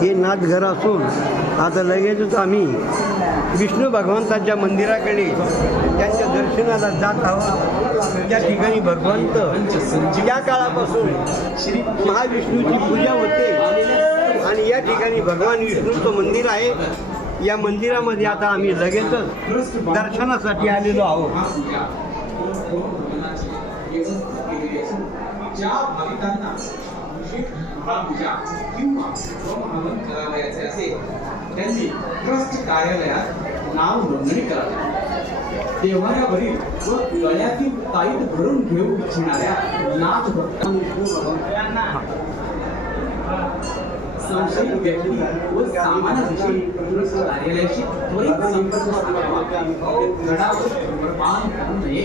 हे नाथघर असून आता लगेचच आम्ही विष्णू भगवंताच्या मंदिराकडे त्यांच्या दर्शनाला जात आहोत. त्या ठिकाणी भगवंत या काळापासून महाविष्णूची पूजा होते. आणि या ठिकाणी भगवान विष्णूचं मंदिर आहे. या मंदिरामध्ये आता आम्ही लगेचच दर्शनासाठी आलेलो आहोत. महापूजा किंवा स्वमहावन करावयाचे असेल त्यांनी ट्रस्ट कार्यालयात नाव नोंदणी करावी देव्हाऱ्यावरील व गळ्यातील ताईत भरून घेऊ इच्छिणाऱ्या नाथ भक्तांना संशयित व्यक्ती व सामानाविषयी ट्रस्ट कार्यालयाशी त्वरित संपर्क साधावा गडावर धूम्रपान करू नये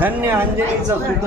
धन्य अंजनीचा सुत